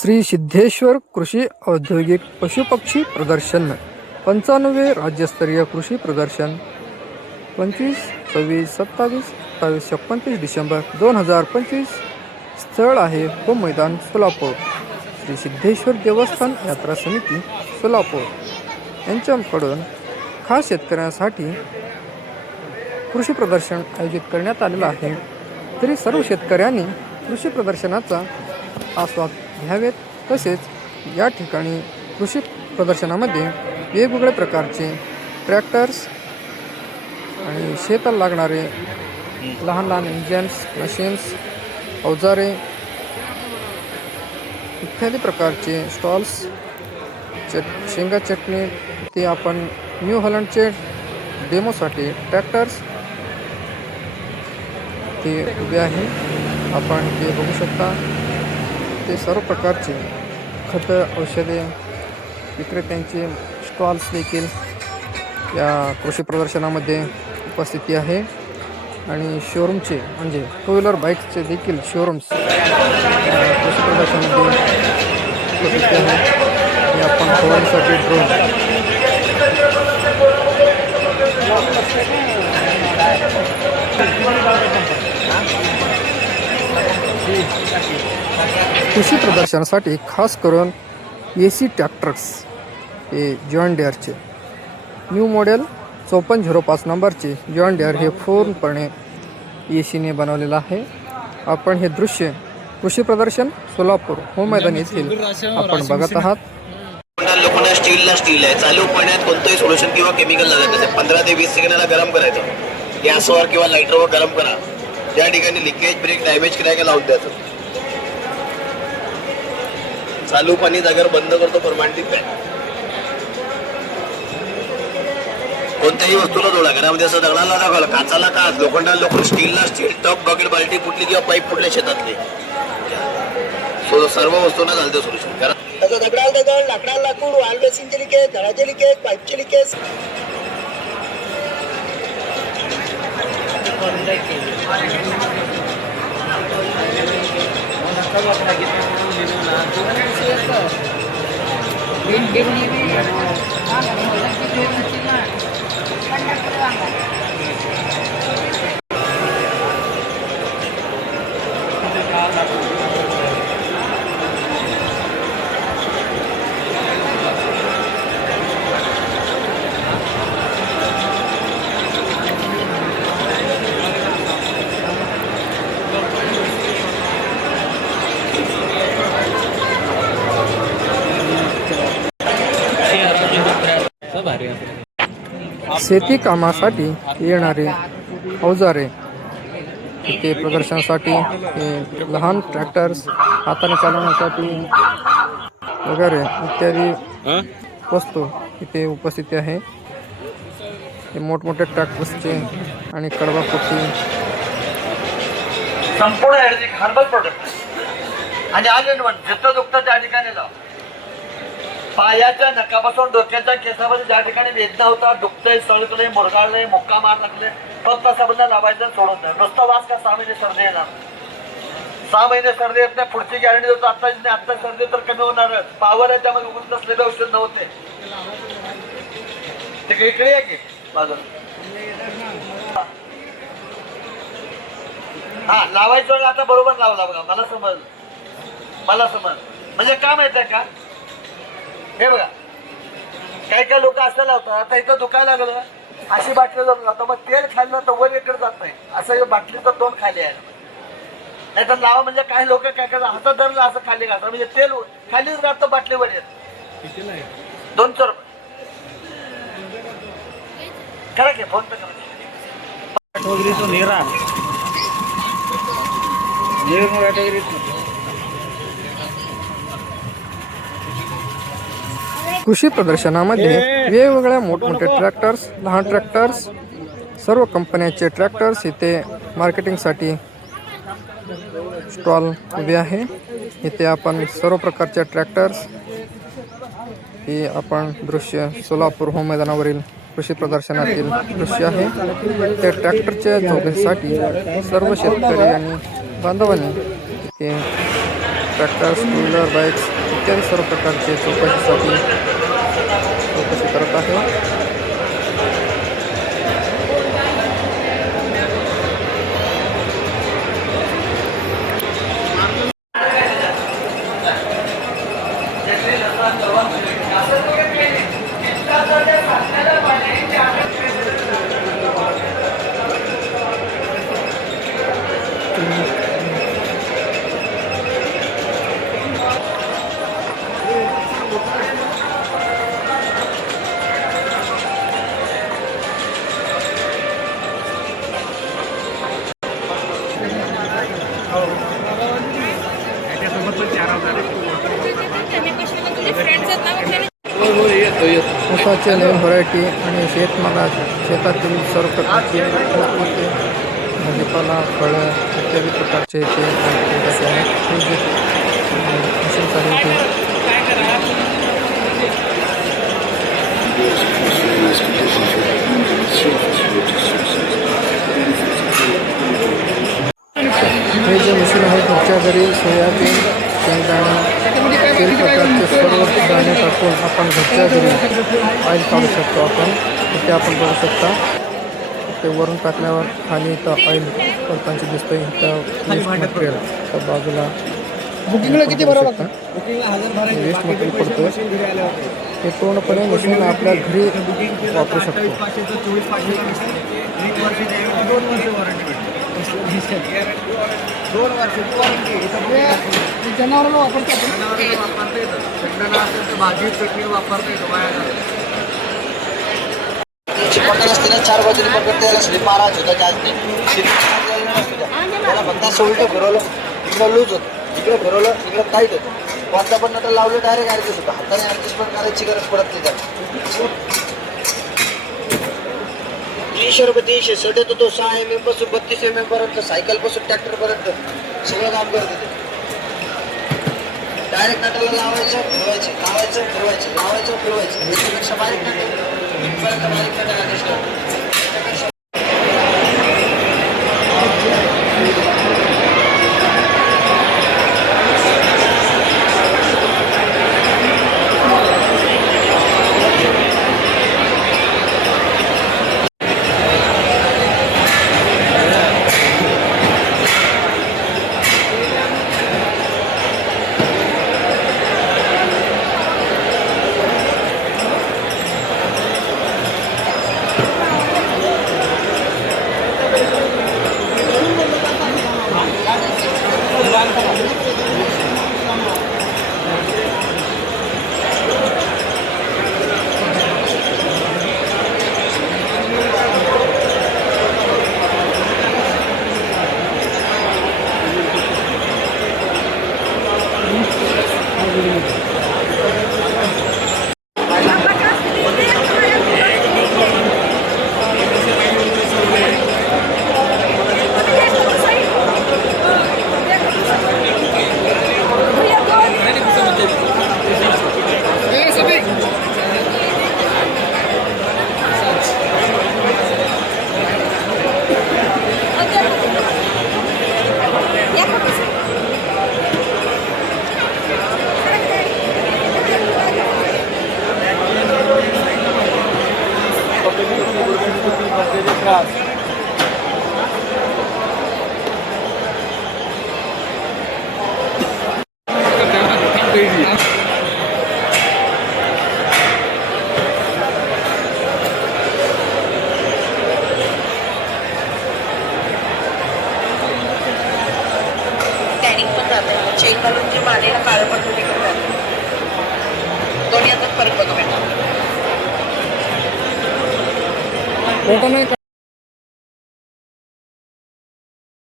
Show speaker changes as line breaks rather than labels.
श्री सिद्धेश्वर कृषी औद्योगिक पशुपक्षी प्रदर्शन. पंचाण्णवे राज्यस्तरीय कृषी प्रदर्शन. पंचवीस सव्वीस सत्तावीस सत्तावीस एकोणतीस डिसेंबर दोन हजार पंचवीस. स्थळ आहे हो मैदान सोलापूर. श्री सिद्धेश्वर देवस्थान यात्रा समिती सोलापूर. यांच्याकडून खास शेतकऱ्यांसाठी कृषी प्रदर्शन आयोजित करण्यात आलेलं आहे. तरी सर्व शेतकऱ्यांनी कृषी प्रदर्शनाचा आस्वाद घ्यावेत. तसेच या ठिकाणी कृषी प्रदर्शनामध्ये वेगवेगळ्या प्रकारचे ट्रॅक्टर्स आणि शेताला लागणारे लहान लहान इंजन्स मशीन्स अवजारे इत्यादी प्रकारचे स्टॉल्स चट शेंगा चटणी ते आपण न्यू हॉलंडचे डेमोसाठी ट्रॅक्टर्स ते उभे आहे. आपण ते बघू शकता. ते सर्व प्रकारचे खतं औषधे विक्रेत्यांचे स्टॉल्स देखील या कृषी प्रदर्शनामध्ये उपस्थिती आहे. आणि शोरूमचे म्हणजे टू व्हीलर बाईक्सचे देखील शोरूम्स कृषी प्रदर्शनामध्ये उपस्थिती आहे. हे आपण फवारणीसाठी ड्रोन कृषी प्रदर्शनासाठी खास करून ए सी ट्रॅक्टर्स हे जॉन डेअरचे न्यू मॉडेल चौपन्न झिरो पाच नंबरचे जॉन डेअर हे पूर्णपणे ए सीने बनवलेलं आहे. आपण हे दृश्य कृषी प्रदर्शन सोलापूर हो मैदान येथील आपण बघत आहात.
लोखंड स्टीलला स्टील आहे. चालू पाण्यात कोणतंही सोल्युशन किंवा केमिकल लागत नसेल पंधरा ते वीस सेकंदाला गरम करायचं. गॅसवर किंवा लाईटरवर गरम करा. त्या ठिकाणी लिकेज ब्रेक डॅमेज करायला लावून द्यायचं. चालू पाणी जागेवर बंद करतो परमानंट कोणत्याही वस्तूला जोडा घरामध्ये असं दगडाला दाखवलं काचाला काच लोखंडाला लोखंड स्टीलला स्टील टप बकेट बाल्टी फुटली किंवा पाईप फुटले शेतातले. सो सर्व वस्तूंना चालतं सोल्युशन करा
त्याचं दगडाला दगड लाकडाला लाकूड वाल बेसिनचे लिकेज घराचे लिकेज पाईपचे लिकेज வீட்டுக்கு
शेती कामासाठी येणारे अवजारे. इथे प्रदर्शनासाठी हे लहान ट्रॅक्टर्स हाताने चालवण्यासाठी वगैरे इत्यादी वस्तू इथे उपस्थिती आहे. हे मोठमोठे ट्रॅक्टर्सचे आणि कडबाकुटी
संपूर्ण हर्बल प्रोडक्ट आणि जिथं दुखतं त्या ठिकाणी लाव पायाच्या नकापासून डोक्याच्या केसामध्ये ज्या ठिकाणी वेदना होता दुखतंय सळकलंय मुरगाळलंय मुक्का मार लागले फक्त साबण लावायचं सोडून द्या. नुसतं वास का सहा महिने सर्दी येणार? सहा महिने सर्दी येत नाही पुढची गॅरंटी होतो आता आता सर्दी तर कमी होणार. पावर आहे त्यामध्ये उगून नसलेले औषध नव्हते ते इकडे आहे की? बाजूला. हा लावायचं आता बरोबर लावला बघा मला समज मला समज म्हणजे काय माहीत आहे का? हे बघा. काही काही लोक असं लावतात आता इथं दुखायला लागलं अशी बाटली जर लावतो मग तेल खाल्लं तर वर इकडे जात नाही. असं हे बाटलीचं दोन खाली आहे. नाही तर लावा म्हणजे काही लोक काय करतात हातात धरलं असं खाली घालतात. म्हणजे तेल खालीच घालतं बाटलीवर येत. दोनशे रुपये करा की फोन पे करा.
कृषी प्रदर्शनामध्ये वेगवेगळ्या मोठमोठे ट्रॅक्टर्स लहान ट्रॅक्टर्स सर्व कंपन्याचे ट्रॅक्टर्स इथे मार्केटिंगसाठी स्टॉल उभे आहे. इथे आपण सर्व प्रकारच्या ट्रॅक्टर्स हे आपण दृश्य सोलापूर होम मैदानावरील कृषी प्रदर्शनातील दृश्य आहे. त्या ट्रॅक्टरच्या जोडणीसाठी सर्व शेतकरी आणि बांधवांनी ते ट्रॅक्टर्स टू व्हीलर बाईक्स इत्यादी सर्व प्रकारचे चौकशीसाठी चौकशी करत आहे पिकाचे नवीन व्हरायटी आणि शेतमाला शेतातील सर्व प्रकारचे ऊसमोठे भाजीपाला फळं इत्यादी प्रकारचे ते जे मशीन चालू आहे हे जे मशीन आहे तुमच्या घरी सोयाबीन शेंगदाणा तेल प्रकारचे सर्व दाणे टाकून आपण घरच्या घरी ऑइल काढू शकतो आपण इथे आपण बघू शकता ते वरून टाकल्यावर खाली इथं ऑइल करताना दिसतं इथं त्या बाजूला बुकिंगला किती बरोबर वेस्ट मटेरियल पडतं हे। पूर्णपणे मशीन आपल्या घरी वापरू शकतो दोन वर्ष जनावरांना वापरतो
भाजी चटणी वापरता येतो
वाया असते ना चार बाजूने पकडते श्री महाराज होता जास्त त्याला फक्त असं उलटं फिरवलं इकडं लूज होतं इकडे फिरवलं इकडं काहीच होतं कोणता पण नंतर लावलं डायरेक्ट ॲडजस्ट होतं हाताने ॲडजस्टमेंट करायची गरज पडत नाही त्याला तीनशे रुपये तीनशे सड तो सहा एम एमपासून बत्तीस एम एम पर्यंत सायकलपासून ट्रॅक्टर पर्यंत. सगळं काम करत होते. डायरेक्ट नटाला लावायचं फिरवायचं लावायचं फिरवायचं लावायचं फिरवायचं. याच्यापेक्षा बारीक नट इथपर्यंत बारीक नट adjust होतं.
टॅनिंग पण जातं चेन घालून जे मानेला काळं पण दोन्ही पण जातं दोन्ही आता फरक बघा मॅडम
मोठं नाही का